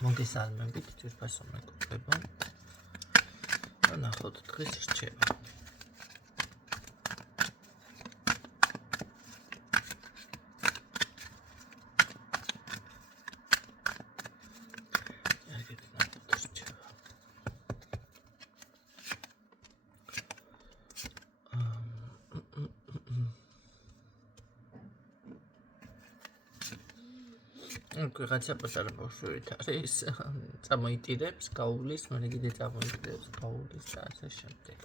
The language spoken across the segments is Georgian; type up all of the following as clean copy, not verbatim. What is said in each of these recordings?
მოგესალმებით, ძვირფასო მეგობრებო. ნახოთ დღეს რჩება. Რაღაცა პატარა ბავშვით არის, წამოიტირებს, გაუვლის, მერე კიდე წამოიტირებს, გაუვლის და ასე შემდეგ.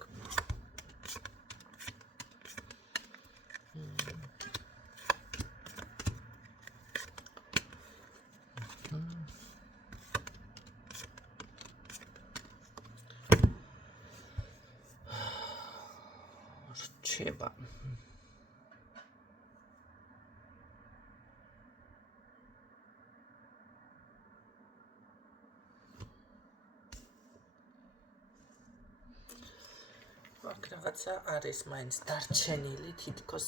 რჩება. რაღაცა არის მაინც დარჩენილი, თითქოს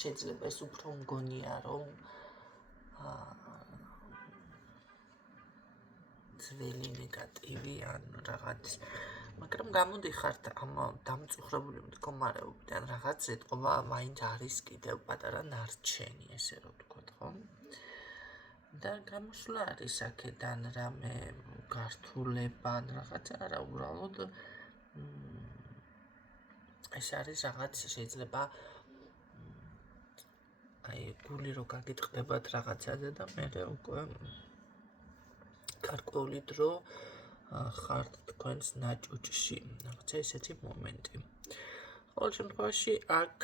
შეიძლება ეს უფრო მგონია, რომ ძველი ნეგატივი ან რაღაც, მაგრამ გამოდიხართ ამ დამწუხრებული მდგომარეობიდან, რაღაც ეთყობა მაინც არის კიდევ პატარა ნარჩენი, ესე რომ ვთქვათ, ხო? და გამოსვლა არის აქედან რამე გართულება ან რაღაცა არა, უბრალოდ ეს არის რაღაც შეიძლება გული რო გაგიტყდებათ რაღაცაზე და მერე უკვე გარკვეული დრო ხართ თქვენს ნაჭუჭში, რაღაცა ესეთი მომენტი. ყოველ შემთხვევაში აქ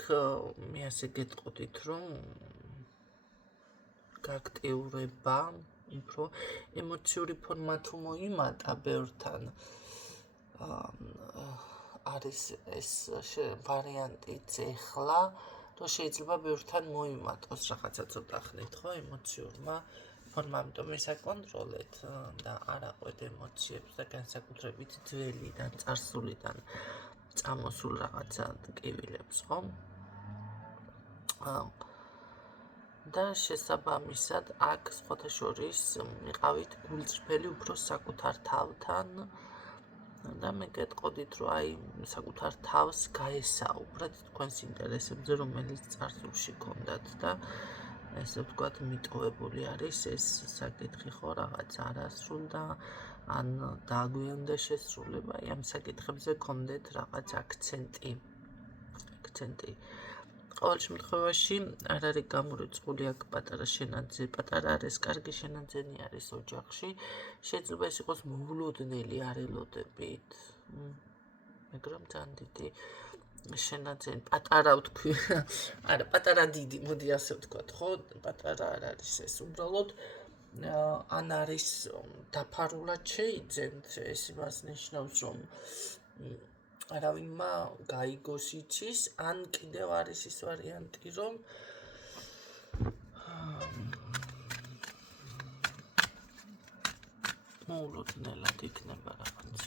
მე ასე გეტყოდით, რომ გააქტიურება, უფრო ემოციური ფორმა თუ მოიმატა ბევრთან, არის ეს ვარიანტიც ეხლა, რომ შეიძლება ბევრთან მოიმატოს რაღაცა ცოტა ხნით, ხო, ემოციურმა ფორმამ, ამიტომ ისაკონტროლეთ და არ აყვეთ ემოციებს და განსაკუთრებით ძველიდან, წარსულიდან წამოსულ რაღაცა ტკივილებს, ხო? და შესაბამისად აქ სხვათა შორის მიყავით გულწრფელი უფრო საკუთარ თავთან და მე გეტყოდით, რომ აი საკუთარ თავს გაესაუბრეთ თქვენს ინტერესებზე, რომელიც წარსულში გქონდათ და ესე ვთქვათ, მიტოვებული არის ეს საკითხი, ხო, რაღაც არასრულ და ან დაგვიანდა შესრულება, აი ამ საკითხებზე გქონდეთ რაღაც აქცენტი. ყოველ შემთხვევაში არ არის გამორიცხული აქ პატარა შენაძენი, პატარა არის, კარგი შენაძენი არის ოჯახში, შეიძლება ეს იყოს მოულოდნელი არელოდებით, მაგრამ ძალიან დიდი შენაძენი, პატარა ვთქვი, არა, პატარა დიდი, მოდი ასე ვთქვათ, ხო, პატარა არ არის ეს, უბრალოდ ან არის დაფარულად შეიძენთ, ეს იმას ნიშნავს, რომ არავინმა გაიგოს იცის, ან კიდევ არის ის ვარიანტი, რომ მოულოდნელად იქნება რაღაც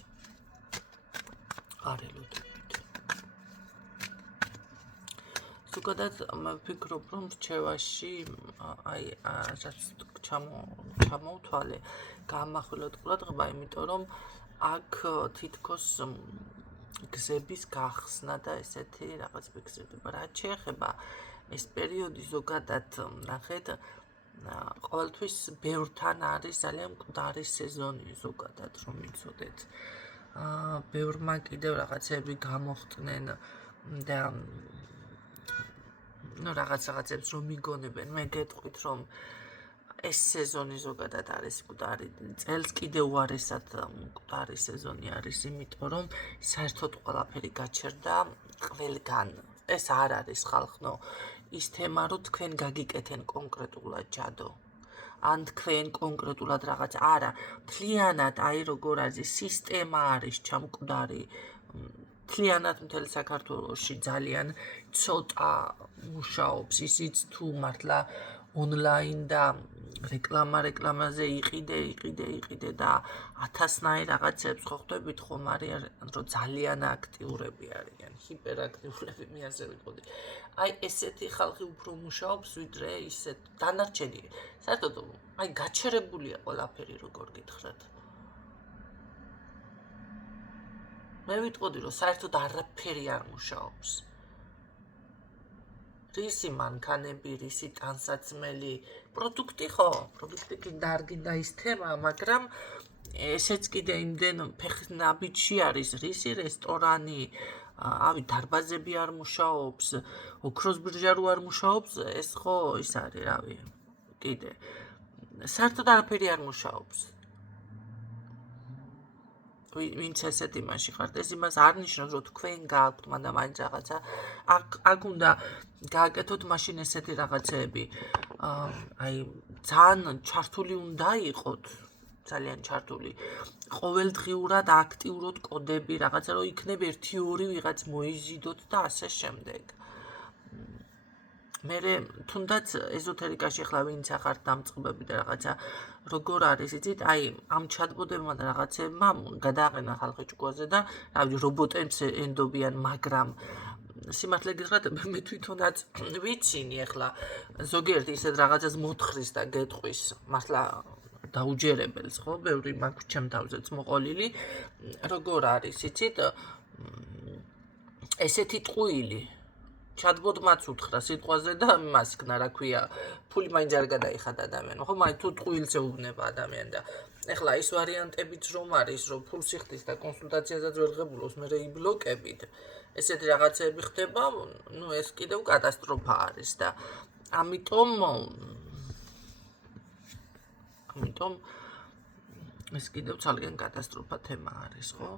არელოდებით. ზოგადად მე ვფიქრობ, რომ რჩევაში აი რაც ჩამოვთვალე, გაამახვილოთ ყურადღება, იმიტომ რომ აქ თითქოს გზების გახსნა და ესეთი რაღაც ფიქსირდება. რაც შეეხება ეს პერიოდი ზოგადად ნახეთ, ყოველთვის ბევრთან არის ძალიან მკვდარი სეზონი ზოგადად, რომ იცოდეთ. ბევრმა კიდევ რაღაცები გამოხტნენ და რაღაცებს რომ იგონებენ, მე გეტყვით, რომ ეს სეზონი ზოგადად არის მკვდარი, წელს კიდევ უარესად მკვდარი სეზონი არის, იმიტომ რომ საერთოდ ყველაფერი გაჩერდა ყველგან. ეს არ არის ხალხნო ის თემა, რომ თქვენ გაგიკეთენ კონკრეტულად ჯადო. ან თქვენ კონკრეტულად რაღაც არა, მთლიანად აი როგორ არის, სისტემა არის ჩამკვდარი, მთლიანად მთელ საქართველოში ძალიან ცოტა მუშაობს, ისიც თუ მართლა ონლაინ და რეკლამაზე იყიდე და 1000-ნაირ რაღაცებს ხო ხვდებით ხომ არიან რომ ძალიან აქტიურები არიან, ჰიპერაქტიურები მე ასე ვიტყოდი. აი ესეთი ხალხი უფრო მუშაობს ვიდრე ისეთ დანარჩენი. საერთოდ აი გაჩერებულია ყველაფერი როგორ გითხრათ. მე ვიტყოდი რომ საერთოდ არაფერი არ მუშაობს. რისი მანქანები, რისი ტანსაცმელი, პროდუქტი ხო, პროდუქტი კიდე არ გინდა ის თემა, მაგრამ ესეც კიდე იმდენ ფეხნაბიჯში არის, რისი რესტორანი, დარბაზები არ მუშაობს, ოქროს ბირჟა რო არ მუშაობს, ეს ხო ის არის, რავი, კიდე. საერთოდ არაფერი არ მუშაობს. ვინც ესეთი მაშინ ხართ, ეს იმას არ ნიშნავს, რომ თქვენ გააქვთ, მაგრამ მაინც რაღაცა აქ უნდა გააკეთოთ მაშინ ესეთი რაღაცეები. აი ძალიან ჩართული უნდა იყოთ, ძალიან ჩართული. ყოველდღიურად აქტიუროთ კოდები, რაღაცა რომ იქნებ 1-2 ვიღაც მოიზიდოთ და ასე შემდეგ. მე თუნდაც ეზოთერიკაში ახლა ვინც ახართ დამწყებები და რაღაცა როგორ არის იცით აი ამ ჩატბოდებმა და რაღაცებმა გადააყენა ხალხი ჭკუაზე და რავი რობოტებს ენდობიან მაგრამ სიმართლე გითხრათ მე თვითონაც ვიცინი ახლა ზოგიერთი ისეთ რაღაცას მოთხრის და გეტყვის მართლა დაუჯერებელს ხო ბევრი მაქვს ჩემ თავზეც მოყოლილი როგორ არის იცით ესეთი ტყუილი ჩატბოტმაც უთხრა სიტყვაზე და მას იქნა რა ქვია ფული მაინც არ გადაიხადა ადამიანმა ხო მაგრამ თუ ტყუილს ეუბნება ადამიანი და ეხლა ის ვარიანტებიც რომ არის რომ ფულს იხდის და კონსულტაციასაც ვერ ღებულობს მე იბლოკებით ესეთი რაღაცები ხდება ნუ ეს კიდევ კატასტროფა არის და ამიტომ ეს კიდევ ძალიან კატასტროფა თემა არის, ხო?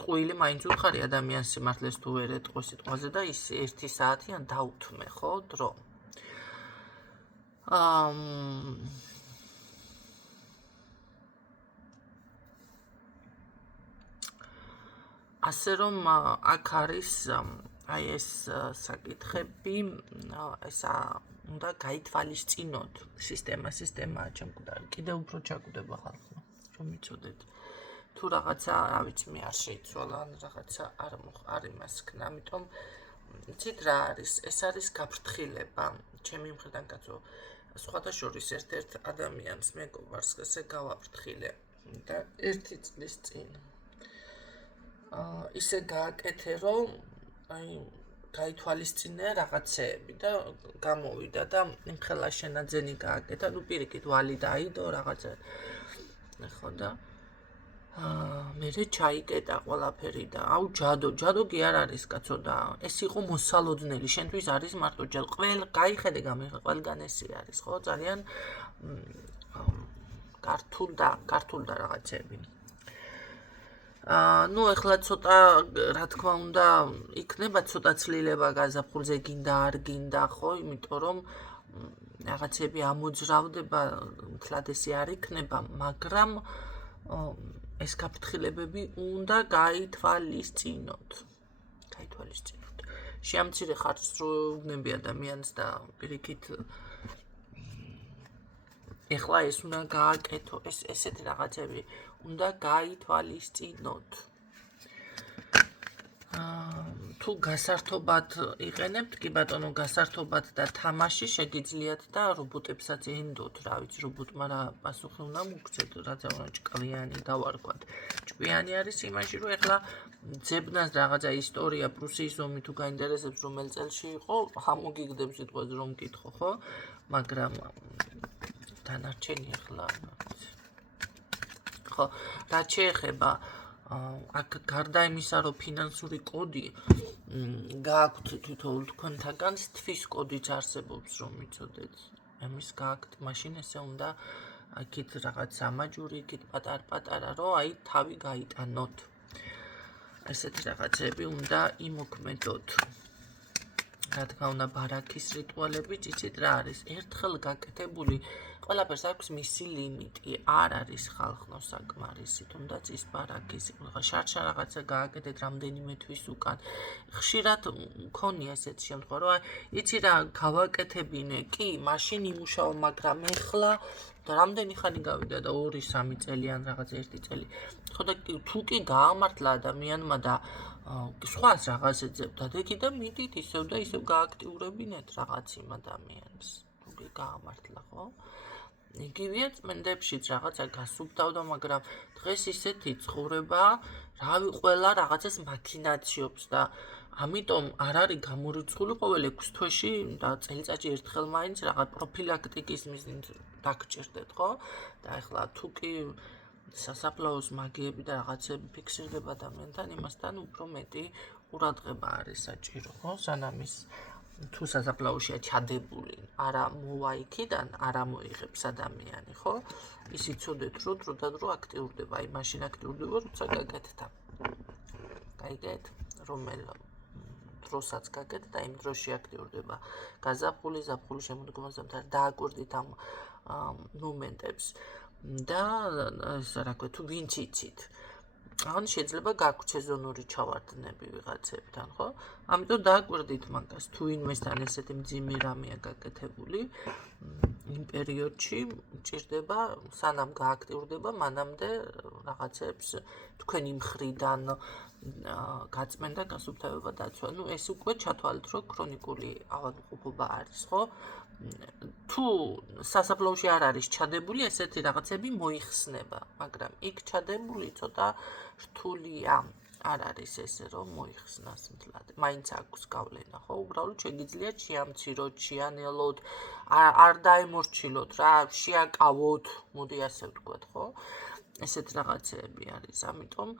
ტყუილი მაინც უთხარი ადამიანს სიმართლეს თუ ვერ ეტყვის სიტყვაზე და ის 1 საათიან დაუთმე, ხო, დრო. ასე რომ აქ არის აი ეს საკითხები, ესა უნდა გაითვალისწინოთ სისტემაა ჩემკვდარი, კიდევ უფრო ჩაკვდება ხალხი. მიცოდეთ თუ რაღაცა რა ვიცი მე არ შეიცვალა ან რაღაცა არ იმასქნა ამიტომ იცით რა არის ეს არის გაფრთხილება ჩემი მხრიდან კაცო სხვადასხვის ერთ-ერთ ადამიანს მეგობარს ესე გავაფრთხილე და 1 წლის წინ ისე გააკეთე რომ აი გაითვალისწინე რაღაცეები და გამოვიდა და იმხელა შენაძენი გააკეთა ნუ პირიქით ვალი დაიდო რაღაცა ხო და მე ჩაიკეტა ყველაფერი და აუ ჯადო კი არ არის კაცო და ეს იყო მოსალოდნელი შენთვის არის მარტო ჯერ გაიხედე ყველგან ესე არის ხო ძალიან ქართულ და რაღაცები ნუ ეხლა ცოტა რა თქმა უნდა იქნება ცოტა ცლილება გაზაფხულზე გინდა არ გინდა ხო იმიტომ რომ რაღაცები ამოძრავდება, თლად ესე არ იქნება, მაგრამ ეს გაფრთხილებები უნდა გაითვალისწინოთ. შეამცირე ხარჯს რო ვნები ადამიანს და პირიქით ეხლა ეს უნდა გააკეთო, ესეთი რაღაცები უნდა გაითვალისწინოთ. თუ გასართობად იყენებთ, კი ბატონო, გასართობად და თამაში შეგიძლიათ და რობოტებსაც ენდოთ, რა ვიცი, რობოტმა რა პასუხი უნდა მოგცეთ, რაც უნდა ჭკვიანი დავარქვათ. ჭკვიანი არის იმაში, რომ ეხლა ძებნას რაღაცა ისტორია პრუსიის ომი თუ გაინტერესებს რომელ წელში იყო, ამოგიგდებს სიტყვაზე რომ მკითხო, ხო? მაგრამ დანარჩენი ეხლა ხო, რაც შეეხება აქ გარდა იმისა, რომ ფინანსური კოდი გააქვთ თითოეულ თქვენთაგან, თვის კოდიც არსებობს, რომ მიცოდეთ. ამის გააქვთ, მაშინ ესე უნდა აქეთ რაღაც სამაჯური, იქით პატარ-პატარა, რომ აი თავი გაიტანოთ. ესეთი რაღაცები უნდა იმოქმედოთ. რა თქმა უნდა, ბარაქის რიტუალები, იცით რა არის? ერთხელ გაკეთებული ყველაფერს აქვს მისი ლიმიტი, არ არის ხალხნო საკმარისი, თუნდაც ის ბარაკის, შარშა რაღაცა გააკეთეთ რამდენიმე თვის უკან. ხშირად მქონია ესეთი შემთხვევა, რომ იცი რა, გავაკეთებინე, კი, მაშინ იმუშაო, მაგრამ ეხლა და რამდენი ხანი გავიდა და 2-3 წელი ან რაღაც 1 წელი. ხო და თუ კი გაამართლა ადამიანმა და სხვას რაღაც ეძებდა და კი და მიდით ისევ და ისევ გააქტიურებინეთ რაღაც იმ ადამიანს. თუ კი გაამართლა, ხო? იგივეა წმენდებშიც რაღაცა გასუფთავდა, მაგრამ დღეს ისეთი ცხოვრება, რავი, ყველა რაღაცას მაქინაციობს და ამიტომ არ არის გამორიცხული ყოველ 6 თვეში და წელიწადში ერთხელ მაინც რაღაც პროფილაქტიკის მიზნით დაგჭირდეთ, ხო? და ეხლა თუ კი სასაფლაოს მაგიები და რაღაცები ფიქსირდება ადამიანთან, იმასთან უფრო მეტი ყურადღება არის საჭირო, ხო? სანამ ის თუ სასაფლაოშია ჩადებული, არა მოვა იქიდან, არა მოიღებს ადამიანი, ხო? ის იცოდეთ, რომ დრო და დრო აქტიურდება, აი მაშინ აქტიურდება, როცა გაკეთდა. გაიგეთ, რომელ დროსაც გაკეთდა, და იმ დროში აქტიურდება. გაზაფხული, ზაფხული შემოდგომასთან დააკვირდით ამ მომენტებს და ეს რა ქვია, თუ ვინც იცით. ან შეიძლება გაქვთ სეზონური ჩავარდნები ვიღაცებთან, ხო? ამიტომ დააკვირდით მაგას, თუ ვინმესთან ესეთი მძიმე რამეა გაკეთებული, იმ პერიოდში ჭირდება, სანამ გააქტიურდება, მანამდე რაღაცებს თქვენი მხრიდან გაწმენდა, გასუფთავება დაცვა. ნუ ეს უკვე ჩათვალეთ, რომ ქრონიკული ავადმყოფობა არის, ხო? თუ სასაფლაოში არ არის ჩადებული, ესეთი რაღაცები მოიხსნება, მაგრამ იქ ჩადებული ცოტა რთულია. არ არის ესე, რომ მოიხსნას მთლად. მაინც აქვს გავლენა, ხო? უბრალოდ შეგიძლიათ შეამციროთ, შეანელოთ, არ დაემორჩილოთ რა, შეაკავოთ, მოდი ასე ვთქვათ, ხო? ესეთ რაღაცები არის. ამიტომ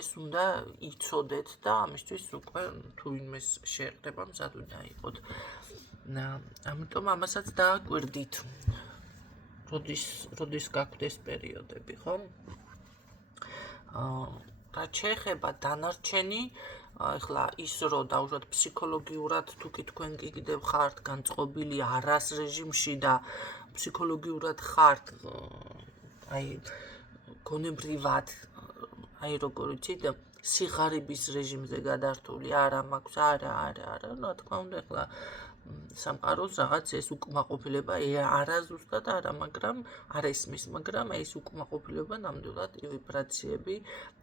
ეს უნდა იცოდეთ და ამისთვის უკვე თუ ვინმეს შეეხდება, მზად უნდა იყოთ. ამიტომ ამასაც დააკვირდით. როდის გაქვთ ეს პერიოდები, ხო? რაც შეეხება დანარჩენი, ეხლა ის რომ დაუშვათ ფსიქოლოგიურად, თუ კი თქვენ კიდევ ხართ განწყობილი არას რეჟიმში და ფსიქოლოგიურად ხართ აი გონებრივად, აი როგორ იცით, სიღარიბის რეჟიმზე გადართული, არა მაქვს, არა, რა თქმა უნდა, ეხლა სამყაროს რაღაც ეს უკმაყოფილება არა ზუსტად არა, მაგრამ არ ესმის, მაგრამ ეს უკმაყოფილება ნამდვილად ვიბრაციები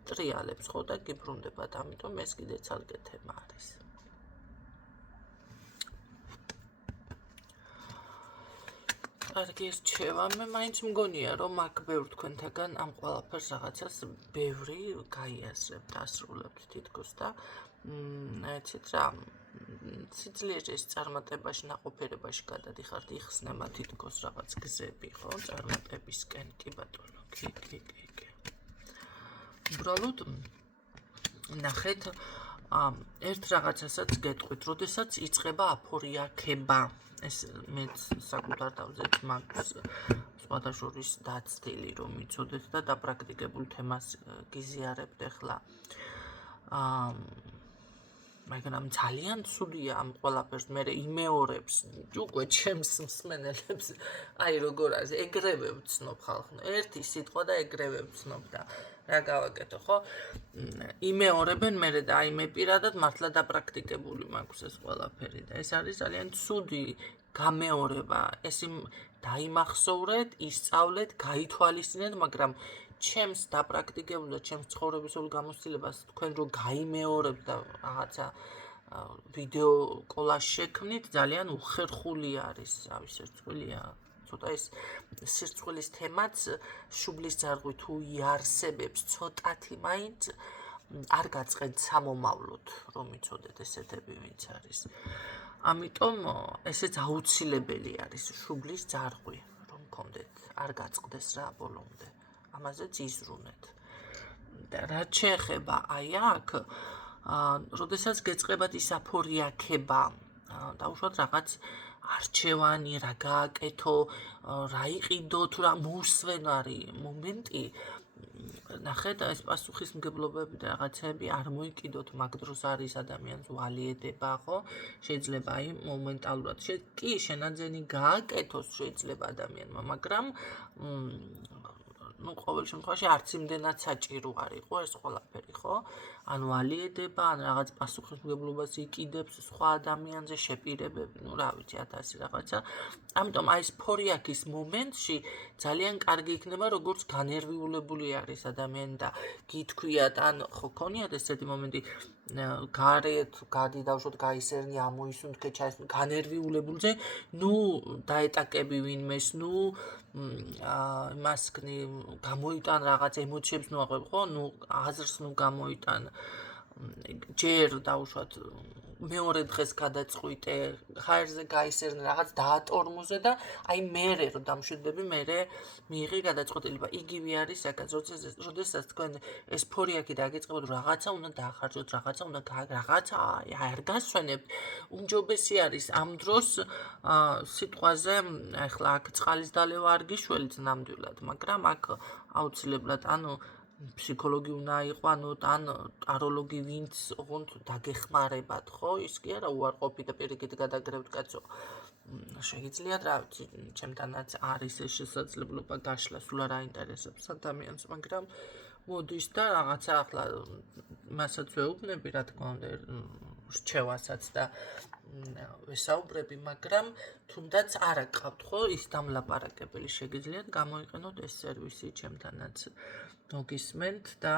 ტრიალებს, ხო და გიბრუნდებათ, ამიტომ ეს კიდე ცალკე თემა არის. კარგი, რჩევა, მე მაინც მგონია, რომ აქ ბევრ თქვენთაგან ამ ყველაფერს რაღაცას ბევრი გაიაზრებთ, ასრულებთ თითქოს და იცით რა, სიძლიერის წარმატებაში, ნაყოფიერებაში გადადიხართ, იხსნება თითქოს რაღაც გზები, ხო, წარმატებისკენ, კი ბატონო, კი. უბრალოდ ნახეთ, ერთ რაღაცასაც გეტყვით, როდესაც იწყება აფორიაქება, ეს მეც საკუთარ თავზეც მაქვს სხვადასხვის დაცდილი, რომ იცოდეთ და დაპრაქტიკებულ თემას გიზიარებთ ეხლა. მაგრამ ძალიან ცუდია ამ ყველაფერს მე იმეორებს უკვე ჩემს მსმენელებს, აი როგორ არის, ეგრევე ვცნობ ხალხო, ერთი სიტყვა და ეგრევე ვცნობ და რა გავაკეთო, ხო? იმეორებენ მე და აი მე პირადად მართლა დაპრაქტიკებული მაქვს ეს ყველაფერი და ეს არის ძალიან ცუდი გამეორება, ეს დაიმახსოვრეთ, ისწავლეთ, გაითვალისწინეთ, მაგრამ ჩემს დაპრაქტიკებულ და ჩემს ცხოვრებისულ გამოცდილებას თქვენ რო გაიმეორებთ და რაღაცა ვიდეო კოლაჟ შექმნით, ძალიან უხერხული არის, რავი, სირცხვილია. ცოტა ეს სირცხვილის თემაც შუბლის ძარღვი თუ იარსებებს ცოტათი მაინც არ გაწყენთ სამომავლოდ, რომ იცოდეთ ესეთები ვინც არის. ამიტომ ესეც აუცილებელი არის შუბლის ძარღვი, რომ გქონდეთ, არ გაწყდეს რა ბოლომდე. ამაზეც იზრუნეთ. და რაც შეეხება აი აქ, როდესაც გეწყებათ ის აფორიაქება, დაუშვათ რაღაც არჩევანი, რა გააკეთო, რა იყიდო, თუ რა მოუსვენარი მომენტი, ნახეთ ეს პასუხისმგებლობები და რაღაცები არ მოიკიდოთ მაგ დროს არის ადამიანს ვალიედება, ხო? შეიძლება აი მომენტალურად კი შენაძენი გააკეთოს შეიძლება ადამიანმა, მაგრამ ну, ყოველ შემთხვევაში არც იმდენად საჭირო არ იყო ეს ყველაფერი, ხო? ან ვალიედება, ან რაღაც პასუხისმგებლობას იკიდებს სხვა ადამიანზე შეპირებები, ну, რა ვიცი, 1000 რაღაცა. ამიტომ აი ეს ფორიაქის მომენტში ძალიან კარგი იქნება, როგორც განერვიულებული არის ადამიანი და გითქვიათ, ან ხო ქონიათ ესეთი მომენტი, გარეთ გადი დავშოთ გაისერნი ამოისუნთქე ჩაის განერვიულებულზე, ну, დაეტაკები ვინმეს, ну, მასკნი გამოიტან რაღაც ემოციებს ნუ აღვებ, ხო? ნუ აზრს ნუ გამოიტან. ჯერ დავუშვათ მეორე დღეს გადაწყვიტე, ხაერზე გაისერნე, რაღაც დაატორმოზე და აი მერე რომ დამშვიდდები, მერე მიიღე გადაწყვეტილება. იგივე არის საკაც, როდესაც თქვენ ეს ფორიაქი დაგეწყებოთ, რაღაცა უნდა დაახარჯოთ, რაღაცა უნდა რაღაცა არ გასვენებთ. უმჯობესი არის ამ დროს სიტყვაზე, ახლა აქ წყალის დალევა არ გიშველით ნამდვილად, მაგრამ აქ აუცილებლად, ანუ ფსიქოლოგი უნდა იყო, ანუ თან ტაროლოგი ვინც ოღონდ დაგეხმარებათ, ხო? ის კი არა უარყოფით და პირიქით გადაგრევთ კაცო. შეგიძლიათ, რა ვიცი, ჩემთანაც არის ეს შესაძლებლობა გაშლა, სულ არ აინტერესებს ადამიანს, მაგრამ მოდის და რაღაცა ახლა მასაც ვეუბნები, რა თქმა უნდა, რჩევასაც და ვესაუბრები, მაგრამ თუნდაც არ აკავთ, ხო, ის დამლაპარაკებელი შეგიძლიათ გამოიყენოთ ეს სერვისი ჩემთანაც მოგისმენთ და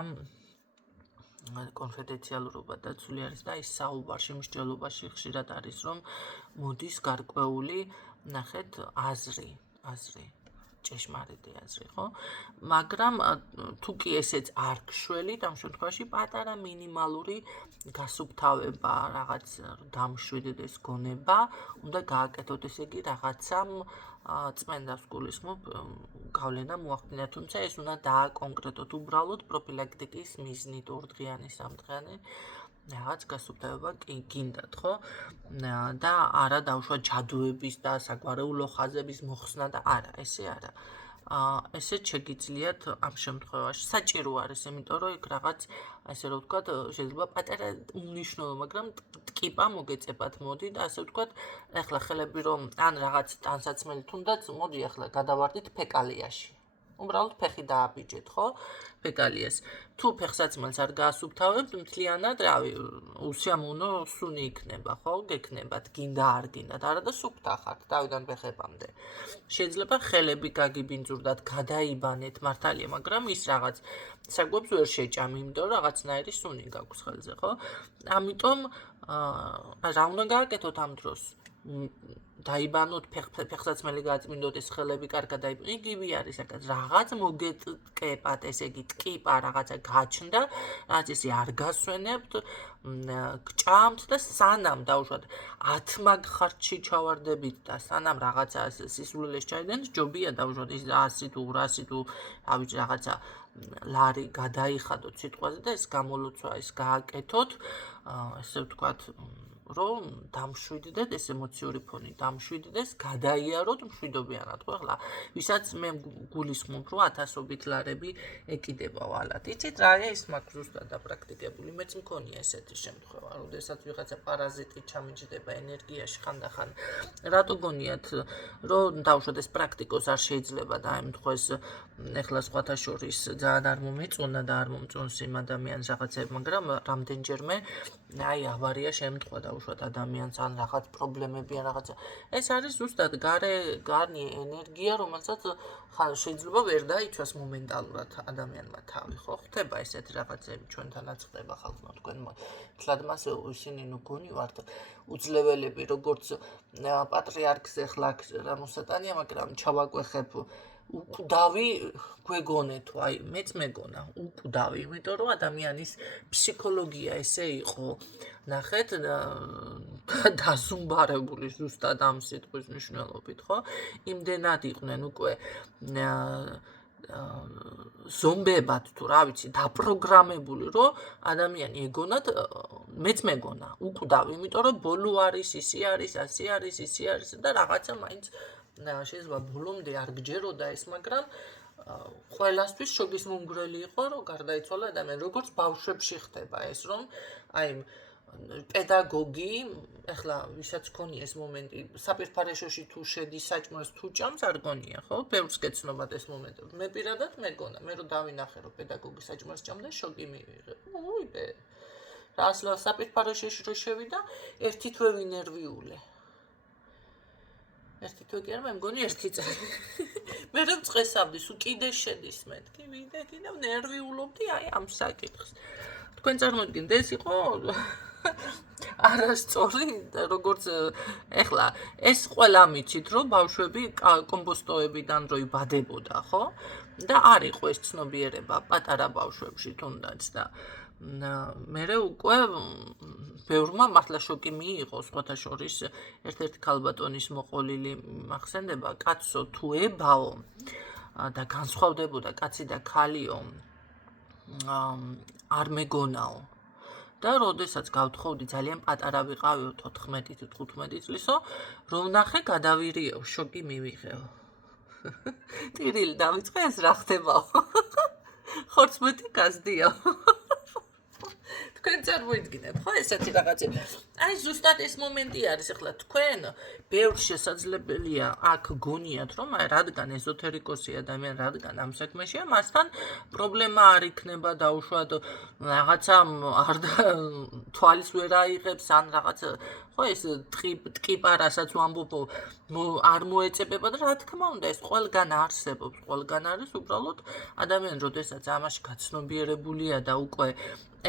კონფიდენციალურობა დაცული არის და ის საუბარში, მსჯელობაში ხშირად არის, რომ მოდის გარკვეული, ნახეთ, აზრი, ჭეშმარიტი აზრი, ხო? მაგრამ თუ კი ესეც არ გშველით, ამ შემთხვევაში პატარა მინიმალური გასუფთავება, რაღაც დამშვიდდეს გონება, უნდა გააკეთოთ, ესე იგი, რაღაცამ წმენდას გულისხმობ, გავლენა მოახდინა, თუმცა ეს უნდა დააკონკრეტოთ უბრალოდ პროფილაქტიკის მიზნით 2 დღიანი, 3 დღიანი რაღაც გასუფთავება გინდათ, ხო? და არა დავუშვათ ჯადოების და საგვარეულო ხაზების მოხსნა და არა, ესე არა. ესეც შეგიძლიათ ამ შემთხვევაში საჭირო არის, იმიტომ რომ იქ რაღაც, ასე რომ ვთქვათ, შეიძლება პატარა უმნიშვნელო, მაგრამ ტკიპა მოგეწებათ, მოდი და ასე ვთქვათ, ახლა ხელები რომ ან რაღაც ტანსაცმელი თუნდაც, მოდი ახლა გადავარდით ფეკალიაში. უბრალოდ ფეხი დააბიჯეთ, ხო? ფეკალიას. თუ ფეხსაცმელს არ გაასუფთავებთ, მთლიანად, რავი, უსიამოვნო სუნი იქნება, ხო? გექნებათ, გინდა არ გინდათ, არა და სუფთა ხართ, თავიდან ფეხებამდე. შეიძლება ხელები გაგიბინძურდათ, გადაიბანეთ, მართალია, მაგრამ ის რაღაც საკვებს ვერ შეჭამ, იმიტომ რომ რაღაცნაირი სუნი გაქვს ხელზე, ხო? ამიტომ რა უნდა გააკეთოთ ამ დროს? დაიბანოთ, ფეხსაცმელი გააწმინდოთ, ეს ხელები კარგად დაიბანოთ. იგივე არის საკაც, რაღაც მოგეტკეპათ, ესე იგი, ტკიპა რაღაცა გაჩნდა, რაც ესე არ გასვენებთ, გჭამთ და სანამ დავუშვათ 10 მაგ ხარჯში ჩავარდებით და სანამ რაღაცა სისულელეს ჩაიდენთ, ჯობია დავუშვათ ის 100 თუ 200 თუ რა ვიცი რაღაცა ლარი გადაიხადოთ სიტყვაზე და ეს გამოლოცვა ის გააკეთოთ, ესე ვთქვათ, რომ დამშვიდდეთ, ეს ემოციური ფონი დამშვიდდეს, გადაიაროთ მშვიდობიანად, ხო? ახლა ვისაც მე გულისხმობ, რომ 1000ობით ლარები ეკიდება ვალად. იცით რა ის მაქვს ზუსტად დაპრაქტიკებული, მეც მქონია ესეთი შემთხვევა, როდესაც ვიღაცა პარაზიტი ჩამიჯდება ენერგიაში ხანდახან. რატო გონიათ, რომ დავუშვათ ეს პრაქტიკოს არ შეიძლება დაემთხვეს, ეხლა სხვათა შორის ძალიან არ მომეწონა და არ მომწონს იმ ადამიანს რაღაცები, მაგრამ რამდენჯერმე აი ავარია შემთხვევა დავუშვათ ადამიანს ან რაღაც პრობლემები ან რაღაცა. ეს არის ზუსტად გარნი ენერგია, რომელსაც შეიძლება ვერ დაიცვას მომენტალურად ადამიანმა თავი, ხო? ხდება ესეთი რაღაცები, ჩვენთანაც ხდება ხალხმა, თქვენ თლად მას ისინი ნუ გონივართ უძლეველები, როგორც პატრიარქს ეხლა რა მოსატანია, მაგრამ ჩავაკვეხებ უკვდავი გვეგონეთო, აი მეც მეგონა უკვდავი, იმიტომ რომ ადამიანის ფსიქოლოგია ესე იყო, ნახეთ, დაზუმბარებული ზუსტად ამ სიტყვის მნიშვნელობით, ხო? იმდენად იყვნენ უკვე ზომბებად თუ რა ვიცი, დაპროგრამებული, რომ ადამიანი ეგონათ, მეც მეგონა უკვდავი, იმიტომ რომ ბოლო არის, ისი არის, ასე არის, ისი არის და რაღაცა მაინც შეიძლება ბოლომდე არ გჯეროდა ეს, მაგრამ ყველასთვის შოგის მომგვრელი იყო, რომ გარდაიცვალა ადამიანი, როგორც ბავშვებში ხდება ეს, რომ აი პედაგოგი, ეხლა ვისაც ქონია ეს მომენტი, საპირფარეშოში თუ შედის საჭმელს თუ ჭამს, არ გონია, ხო? ბევრს გეცნობათ ეს მომენტები. მე პირადად მეგონა, მე რომ დავინახე, რომ პედაგოგი საჭმელს ჭამდა, შოკი მივიღე. უიდე. რასლა საპირფარეშოში რო შევიდა, ერთი თვე ვინერვიულე. ერთი თვე კი არა, მე მგონი ერთი წელი. მე რომ წესავდი, სულ კიდე შედის მეთქი, ვიდე კიდევ ნერვიულობდი აი ამ საკითხს. თქვენ წარმოიდგინეთ, ეს იყო არასწორი, როგორც ეხლა ეს ყველა მიცით, რომ ბავშვები კომპოსტოებიდან რო იბადებოდა, ხო? და არ იყო ეს ცნობიერება პატარა ბავშვებში თუნდაც და მერე უკვე ბევრმა მართლა შოკი მიიღო, სხვათა შორის ერთ-ერთი ქალბატონის მოყოლილი მახსენდება, კაცო თუ ებაო და განსხვავდებოდა კაცი და ქალიო, არ მეგონაო. და როდესაც გავთხოვდი ძალიან პატარა ვიყავი 14 თუ 15 წლისო, რომ ნახე გადავირიეო, შოკი მივიღეო. ტირილი დავიწყე ეს რა ხდებაო. 14 გაზდიო. თქვენ წარმოიდგინეთ, ხო ესეთი რაღაცები. აი ზუსტად ეს მომენტი არის, ახლა თქვენ ბევრ შესაძლებელია აქ გონიათ, რომ აი რადგან ეზოთერიკოსი ადამიანი, რადგან ამ საქმეშია, მასთან პრობლემა არ იქნება დაუშვათ რაღაცა არ თვალის ვერ აიღებს ან რაღაც ხო ეს ტკიპა რასაც ვამბობ არ მოეწებება და რა თქმა უნდა ეს ყველგან არსებობს, ყველგან არის უბრალოდ ადამიანი, როდესაც ამაში გაცნობიერებულია და უკვე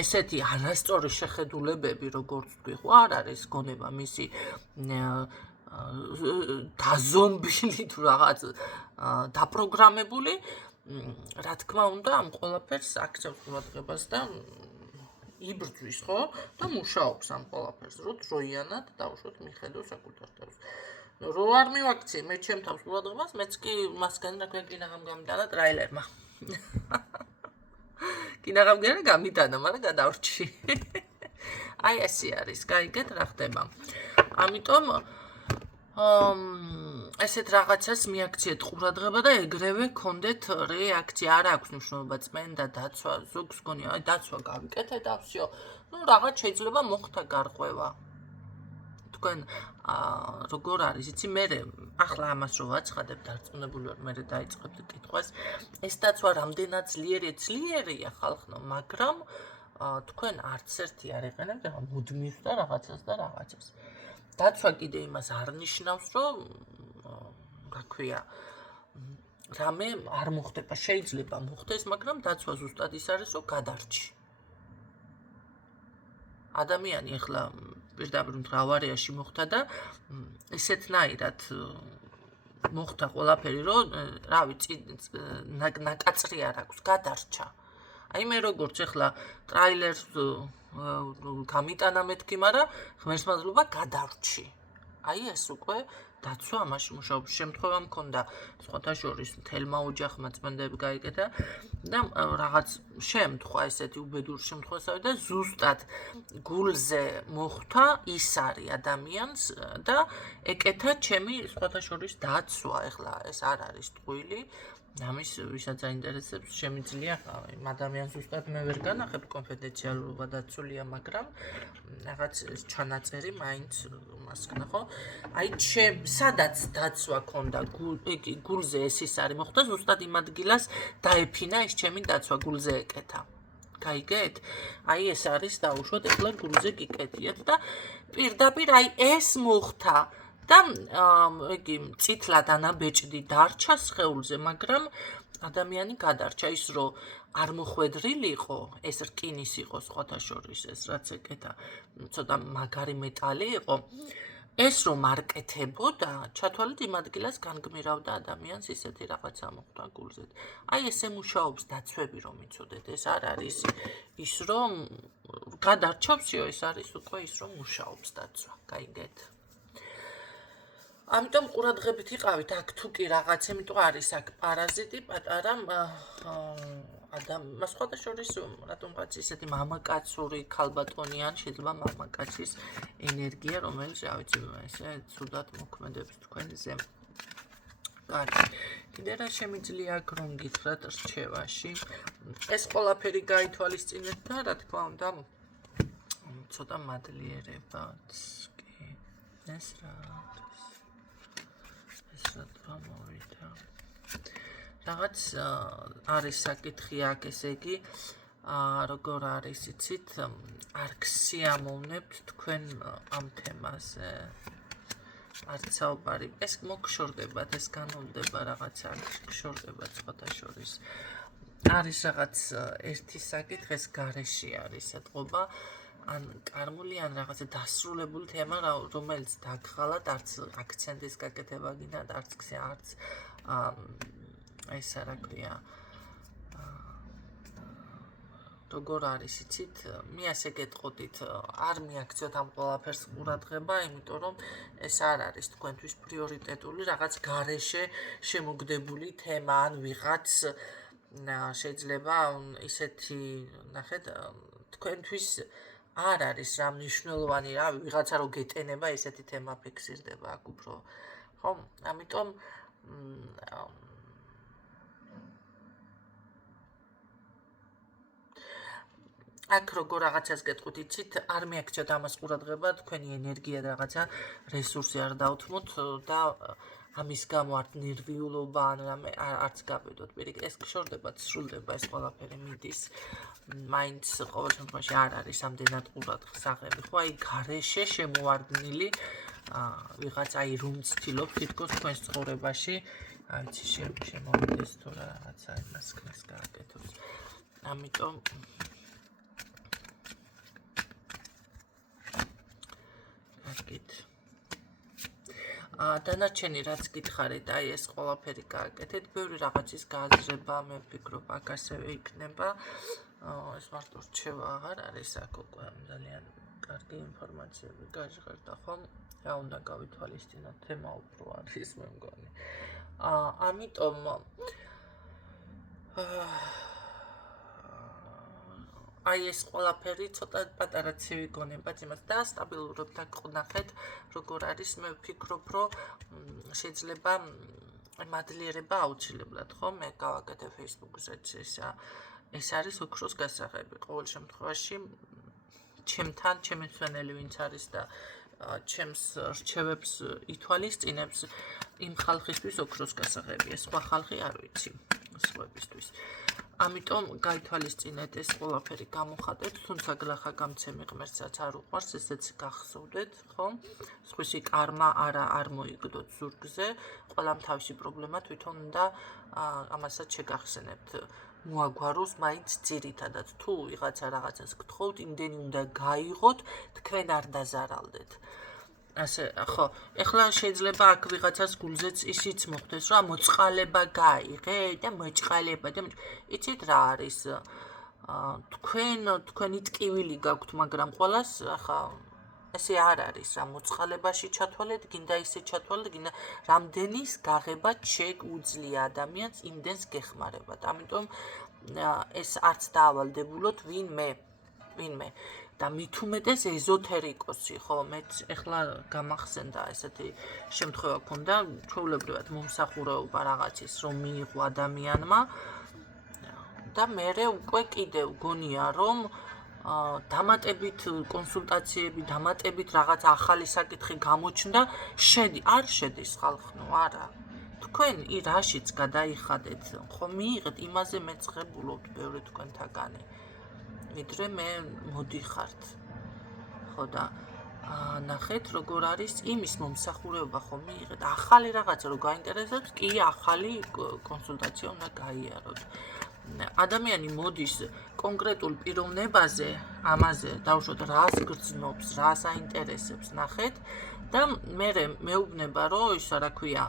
ესეთი არასწორი შეხედულებები, როგორც თქვი, ხო არ არის გონება მისი დაზომბილი თუ რაღაც დაპროგრამებული, რა თქმა უნდა, ამ ყველაფერს აქცევს ყურადღებას და იბრძვის, ხო? და მუშაობს ამ ყველაფერს, რომ დროიანად დავუშვათ მიხედოს საკუთარ თავს. რო არ მივაქციე მე ჩემ თავს ყურადღებას, მეც კი მასგან რა კინაღამ გამიტანა ტრაილერმა. კინაღამ გამიტანა, მაგრამ გადავრჩი. აი ესე არის, გაიგეთ რა ხდება. ამიტომ ესეთ რაღაცას მიაქციეთ ყურადღება და ეგრევე გქონდეთ რეაქცია, არ აქვს მნიშვნელობა წმენდა დაცვა, ზოგს გონია, აი დაცვა გავიკეთეთ და всё. ნუ რაღაც შეიძლება მოხდა გარღვევა. თქვენ როგორ არის, იცი მე ახლა ამას რო ვაცხადებ დარწმუნებული ვარ, მე დაიწყებთ კითხვას. ეს დაცვა რამდენად ძლიერია ხალხო, მაგრამ თქვენ არც ერთი არ იყენებთ, ახლა მუდმივ და რაღაცას. დაცვა კიდე იმას არ ნიშნავს, რომ რა ქვია, რამე არ მოხდება, შეიძლება მოხდეს, მაგრამ დაცვა ზუსტად ის არის, რომ გადარჩი. ადამიანი ახლა პირდაპირ მრავარიაში მოხდა და ესეთნაირად მოხდა ყველაფერი, რომ რა ვიცი, ნაკაწრი არ აქვს, გადარჩა. აი მე როგორც ახლა ტრაილერს გამიტანა მეთქი, მაგრამ ღმერთმადლობა გადარჩი. აი ეს უკვე დაცვა ამაში მუშაობს. შემთხვევა მქონდა სხვათა შორის მთელმა ოჯახმა წმენდები გაიკეთა და რაღაც შემთხვევა ესეთი უბედური შემთხვევასავე და ზუსტად გულზე მოხვდა ის არის ადამიანს და ეკეთა ჩემი სხვათა შორის დაცვა. ეხლა ეს არ არის ტყუილი. ამის ვისაც აინტერესებს შემიძლია იმ ადამიანს ზუსტად მე ვერ განახებ კონფიდენციალურობა დაცულია, მაგრამ რაღაც ჩანაწერი მაინც მასკნა, ხო? აი სადაც დაცვა ქონდა გულზე ეს ის არის მოხდა, ზუსტად იმ ადგილას დაეფინა ეს ჩემი დაცვა გულზე ეკეთა. გაიგეთ? აი ეს არის დაუშვათ, ეხლა გულზე გიკეთიათ და პირდაპირ აი ეს მოხდა. და იგი წითლად ანაბეჭდი დარჩა სხეულზე, მაგრამ ადამიანი გადარჩა ის, რომ არ მოხვედრილი იყო, ეს რკინის იყო სხვათა შორის, ეს რაც ეკეთა, ცოტა მაგარი მეტალი იყო. ეს რომ არ კეთებოდა, ჩათვალეთ იმ ადგილას განგმირავდა ადამიანს ისეთი რაღაცა მოხდა გულზე. აი ესე მუშაობს დაცვები, რომ იცოდეთ, ეს არ არის ის, რომ გადარჩავსიო, ეს არის უკვე ის, რომ მუშაობს დაცვა, გაიგეთ? ამიტომ ყურადღებით იყავით აქ თუ კი რაღაც, იმიტომ არის აქ პარაზიტი პატარა ადამიანს სხვათა შორის რატომღაც ისეთი მამაკაცური ქალბატონი ან შეიძლება მამაკაცის ენერგია, რომელიც რა ვიცი, ესე ცუდად მოქმედებს თქვენზე. კარგი. კიდე რა შემიძლია რომ გითხრათ რჩევაში? ეს ყველაფერი გაითვალისწინეთ და რა თქმა უნდა ცოტა მადლიერებაც კი. ეს რა მოვიდა. რაღაც არის საკითხი აქ, ესე იგი, როგორ არის იცით, არ გსიამოვნებთ თქვენ ამ თემაზე. არც საუბარი, ეს მოგშორდებათ, ეს განულდება რაღაცა, გშორდებათ სხვათა შორის. არის რაღაც ერთი საკითხი, ეს გარეშე არის ეთყობა, ან კარმული, ან რაღაცა დასრულებული თემა, რომელიც დაგხალათ, არც აქცენტის გაკეთება გინდათ, არც ესა რა ქვია, როგორ არის იცით, მე ასე გეტყოდით, არ მიაქციოთ ამ ყველაფერს ყურადღება, იმიტომ რომ ეს არ არის თქვენთვის პრიორიტეტული, რაღაც გარეშე შემოგდებული თემა, ან ვიღაც შეიძლება ისეთი, ნახეთ, თქვენთვის არ არის რა მნიშვნელოვანი, რა ვიღაცა რო გეტენება, ესეთი თემა ფიქსირდება აქ უფრო, ხო? ამიტომ აქ როგორ რაღაცას გეტყვით, იცით, არ მიაქციოთ ამას ყურადღება, თქვენი ენერგია და რაღაცა რესურსი არ დავთმოთ და ამის გამო არ ნერვიულობა ან რამე არც გაბედოთ. პირიქით, ეს გშორდება, სრულდება ეს ყველაფერი მიდის. მაინც ყოველ შემთხვევაში არ არის ამდენად ყურადღსაღები. ხო, აი გარეშე შემოვარდნილი ვიღაც აი რომ ცდილობ თითქოს თქვენს ცხოვრებაში, არ ვიცი, შემოვიდეს თუ რაღაცა იმას გააკეთოს. ამიტომ დანარჩენი რაც გითხარით, აი ეს ყველაფერი გააკეთეთ, ბევრი რაღაცის გააზრება, მე ვფიქრობ, აქ ასევე იქნება. ეს მარტო რჩევა აღარ არის აქ უკვე ძალიან კარგი ინფორმაციები გაჟღერდა, ხომ? რა უნდა გავითვალისწინოთ, თემა უფრო არის, მე მგონი. ამიტომ აი ეს ყველაფერი ცოტა პატარა ცივი გონებაც იმას და სტაბილურობთ აქ ნახეთ, როგორ არის, მე ვფიქრობ, რომ შეიძლება მადლიერება აუცილებლად, ხო? მე გავაკეთე Facebook-ზეც ეს არის ოქროს გასაღები. ყოველ შემთხვევაში ჩემთან, ჩემი მსვენელი ვინც არის და ჩემს რჩევებს ითვალისწინებს, იმ ხალხისთვის ოქროს გასაღებია, სხვა ხალხი არ ვიცი, სხვებისთვის. ამიტომ გაითვალისწინეთ ეს ყველაფერი გამოხატეთ, თუმცა გლახა გამცემი ღმერთსაც არ უყვარს, ესეც გახსოვდეთ, ხო? სხვისი კარმა არ მოიგდოთ ზურგზე, ყველამ თავისი პრობლემა თვითონ უნდა ამასაც შეგახსენებთ. მოაგვაროს მაინც ძირითადად, თუ ვიღაცა რაღაცას გთხოვთ, იმდენი უნდა გაიღოთ, თქვენ არ დაზარალდეთ. ასე, ხო, ეხლა შეიძლება აქ ვიღაცას გულზეც ისიც მოხდეს, რომ მოწყალება გაიღე და მოჭყალება და იცით რა არის? თქვენი ტკივილი გაქვთ, მაგრამ ყველას ახლა ესე არ არის, რა მოწყალებაში ჩათვალეთ, გინდა ისე ჩათვალეთ, გინდა რამდენის გაღება შეუძლია ადამიანს იმდენს გეხმარებათ. ამიტომ ეს არც დაავალდებულოთ ვინმე და მით უმეტეს ეზოთერიკოსი, ხო, მეც ეხლა გამახსენდა ესეთი შემთხვევა ქონდა, ჩვეულებრივად მომსახურეობა რაღაცის რომ მიიღო ადამიანმა და მერე უკვე კიდევ გონია რომ დამატებით კონსულტაციები, დამატებით რაღაც ახალი საკითხი გამოჩნდა, არ შედის ხალხნო, არა. თქვენ რაშიც გადაიხადეთ, ხო მიიღეთ, იმაზე მეწყებულობთ ბევრი თქვენთაგანი. ვიდრე მე მოდიხართ. ხო და ნახეთ როგორ არის იმის მომსახურება ხო მიიღეთ, ახალი რაღაცა რო გაინტერესებს, კი ახალი კონსულტაცია უნდა გაიაროთ. ადამიანი მოდის კონკრეტულ პიროვნებაზე, ამაზე დავუშვათ რას გრძნობს, რას აინტერესებს, ნახეთ და მე მეუბნება რომ ისა რა ქვია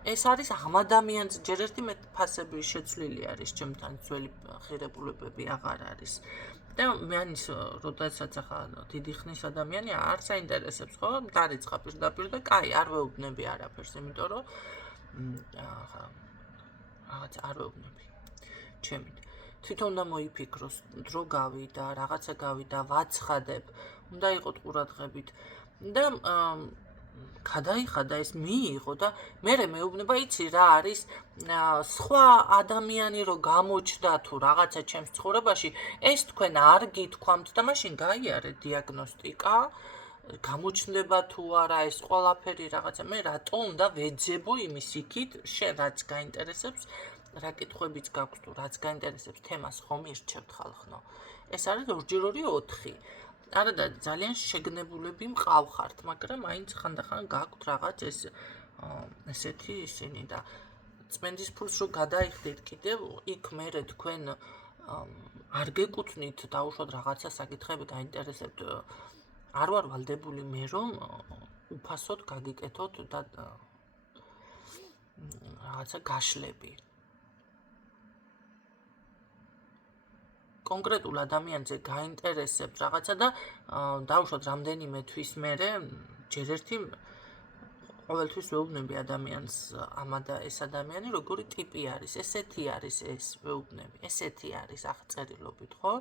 ეს არის ამ ადამიანს ჯერ ერთი მე ფასები შეცვლილი არის, ჩემთან ძველი ღირებულებები აღარ არის. და მეანის როდესაც ახლა დიდი ხნის ადამიანი არ საინტერესებს, ხო? დარიცხა პირდაპირ და კაი, არ ვეუბნები არაფერს, იმიტომ რომ რაღაც არ ვეუბნები. ჩემით. თვითონ უნდა მოიფიქროს, დრო გავიდა, რაღაცა გავიდა, ვაცხადებ, უნდა იყოთ ყურადღებით და გადაიხადა ეს მიიღო და მე მეუბნება იცი რა არის სხვა ადამიანი რო გამოჩნდა თუ რაღაცა ჩემს ცხოვრებაში ეს თქვენ არ გითქვამთ და მაშინ გაიარე დიაგნოსტიკა გამოჩნდება თუ არა ეს ყველაფერი რაღაცა მე რატო უნდა ვეძებო იმის იქით შენ რაც გაინტერესებს რა კითხვებიც გაქვს თუ რაც გაინტერესებს თემას ხომ ირჩევთ ხალხო ეს არის 2x2 4 არა და ძალიან შეგნებულები მყავხართ მაგრამ მაინც ხანდახან გაქვთ რაღაც ესეთი ისინი და წმენდის ფულს რო გადაიხდით კიდევ იქ მერე თქვენ არ გეკუთვნით დაუშვათ რაღაცა საკითხები გაინტერესებთ არ ვარ ვალდებული მე რომ უფასოდ გაგიკეთოთ და რაღაცა გაშლები კონკრეტულ ადამიანზე გაინტერესებთ რაღაცა და დაუშვათ რამდენიმე თვის მერე ჯერ ერთი ყოველთვის ვეუბნები ადამიანს ამა და ეს ადამიანი როგორი ტიპი არის ესეთი არის ეს ვეუბნები ესეთი არის აღწერილობით ხო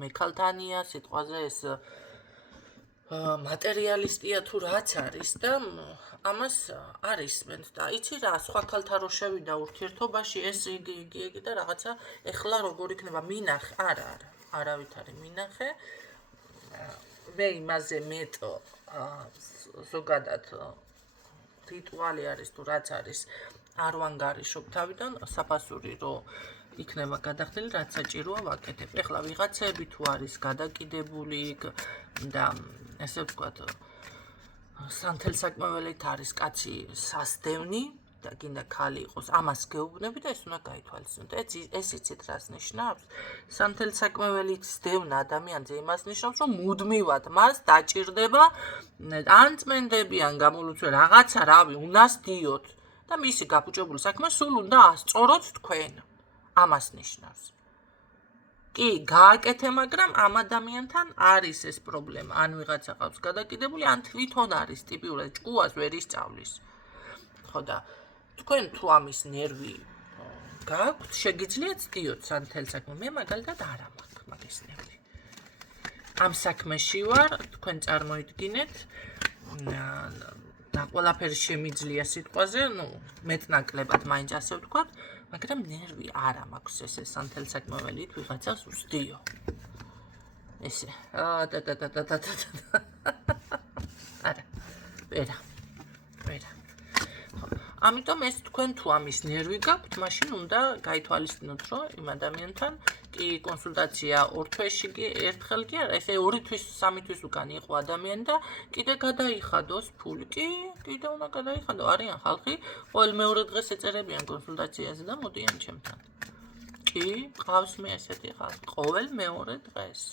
მე ქალთანია სიტყვაზე ეს მატერიალისტია თუ რაც არის და ამას არის მენთ და იცი რა სხვა ქალთა რო შევიდა ურთიერთობაში ეს იგი და რაღაცა ეხლა როგორ იქნება მინახე არა არავით არის მინახე მე იმაზე მეტ ზოგადად რიტუალი არის თუ რაც არის არ ვანგარიშობ თავიდან საფასური რო იქნება გადახდილი რაც საჭიროა ვაკეთებ ეხლა ვიღაცები თუ არის გადაკიდებული და ესე ვთქვათ სანთელსაკმეველით არის კაცი სასდევნი და გინდა ქალი იყოს ამას გეუბნები და ეს უნდა გაითვალისწინოთ ეს იცით რას ნიშნავს სანთელსაკმეველით სდევნა ადამიანზე იმას ნიშნავს რომ მუდმივად მას დაჭირდება ან წმენდები ან გამოლუწვე რაღაცა რავი უნდა სდიოთ და მისი გაფუჭებული საქმე სულ უნდა ასწოროთ თქვენ ამას ნიშნავს კი გააკეთე მაგრამ ამ ადამიანთან არის ეს პრობლემა ან ვიღაცა ყავს გადაკიდებული ან თვითონ არის ტიპიურად ჭკუას ვერ ისწავლის ხო და თქვენ თუ ამის ნერვი გაქვთ შეგიძლიათ სდიოთ სანთელ საქმე მე მაგალითად არა მაქვს მაგის ნერვი ამ საქმეში ვარ თქვენ წარმოიდგინეთ და ყველაფერი შემიძლია სიტყვაზე ნუ მეტნაკლებად მაინც ასე ვთქვათ მაგრამ ნერვი არა მაქვს ესე სანთელ საქმეველით ვიღაცას უსდიო ესე არა ვერა ამიტომ ეს თქვენ თუ ამის ნერვი გაქვთ მაშინ უნდა გაითვალისწინოთ რომ იმ ადამიანთან კი კონსულტაცია 2 თვეში კი ერთხელ კი არა ესე 2 თვის 3 თვის უკან იყო ადამიანი და კიდე გადაიხადოს ფული კი კიდე უნდა გადაიხადო არიან ხალხი ყოველ მეორე დღეს ეწერებიან კონსულტაციაზე და მოდიან ჩემთან კი ყავს მე ესეთი ხალხი ყოველ მეორე დღეს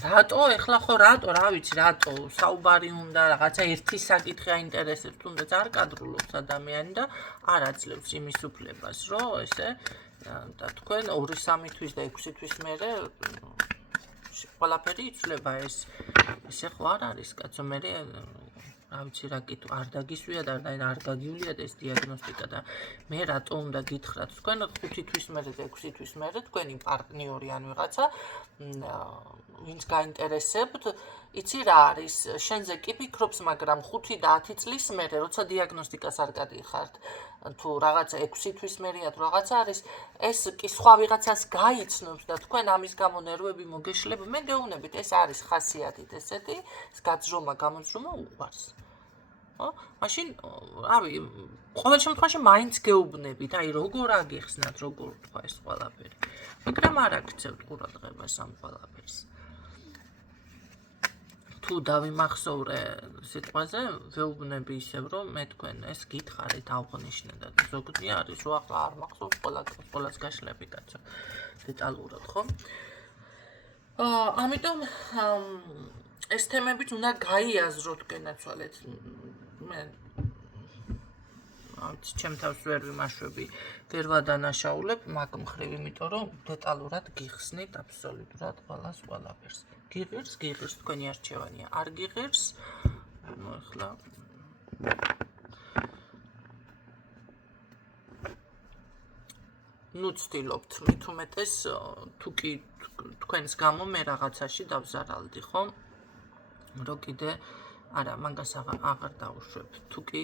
რატო ეხლა ხო რატო რა ვიცი რატო საუბარი უნდა რაღაცა ერთი საკითხი აინტერესებს თუნდაც არ კადრულობს ადამიანი და არ აძლევს იმის უფლებას რომ ესე და თქვენ 2-3 თვის და 6 თვის მერე ყველაფერი იცვლება ესე ხო არ არის კაცო მე რა ვიცი რა კითხვა არ დაგისვია და არ გაგიულიათ ეს დიაგნოსტიკა და მე რატო უნდა გითხრათ თქვენ 5 თვის მერე და 6 თვის მერე თქვენი პარტნიორი ან ვიღაცა ვინც გაინტერესებთ იცი რა არის შენზე კი ფიქრობს მაგრამ 5 და 10 წლის მერე როცა დიაგნოსტიკას არ გადიხართ თუ რაღაცა 6 თვის მერეა თუ რაღაცა არის ეს კი სხვა ვიღაცას გაიცნობს და თქვენ ამის გამო ნერვები მოგეშლება მე გეუბნებით ეს არის ხასიათით ესეთი ეს გაძრომა გამოძრომა უყვარს ხო მაშინ რავი ყოველ შემთხვევაში მაინც გეუბნებით აი როგორ აგიხსნათ როგორ თქვა ეს ყველაფერი მაგრამ არ აქცევთ ყურადღებას ამ ყველაფერს თუ დავიმახსოვრე სიტყვაზე ვეუბნები ისევ რომ მე თქვენ ეს გითხარით აღნიშნე და ზოგადად არის რომ ახლა არ მახსოვს ყველას გაშლები კაცო დეტალურად ხო ამიტომ ეს თემებიც უნდა გაიაზროთ განაცვალეთ მე ჩემ თავს ვერ ვიმაშვები ვერ ვადანაშაულებ მაგ მხრივ იმიტომ რომ დეტალურად გიხსნით აბსოლუტურად ყველაფერს გიღირს თქვენი არჩევანია არ გიღირს ну ახლა ну ცდილობთ მით უმეტეს თუ კი თქვენს გამო მე რაღაცაში დავზარალდი ხო რომ კიდე არა, მაგას აღარ დავუშვებ. თუ კი,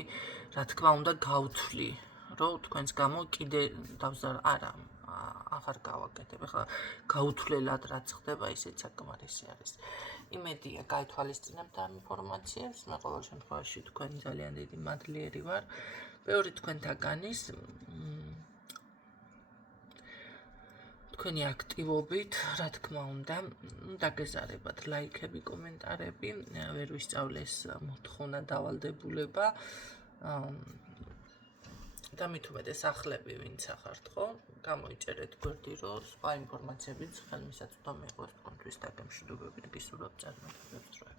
რა თქმა უნდა, გავთვლი, რომ თქვენს გამო კიდე არა, აღარ გავაკეთებ. ახლა გაუთვლელად რაც ხდება, ისიც საკმარისი არის. იმედია, გაითვალისწინებთ ამ ინფორმაციებს. მე ყოველ შემთხვევაში თქვენი ძალიან დიდი მადლიერი ვარ. ბევრი თქვენთაგანის თქვენი აქტივობით, რა თქმა უნდა, დაგეზარებათ ლაიქები, კომენტარები, ვერ ვისწავლეს მოთხოვნა დავალდებულება. და მით უმეტეს ახლები ვინც ახართ, ხო? გამოიწერეთ გვერდი, რომ სხვა ინფორმაციებიც ხელმისაწვდომი იყოს თქვენთვის დაგემშვიდობებით გისურვებთ წარმატებებს.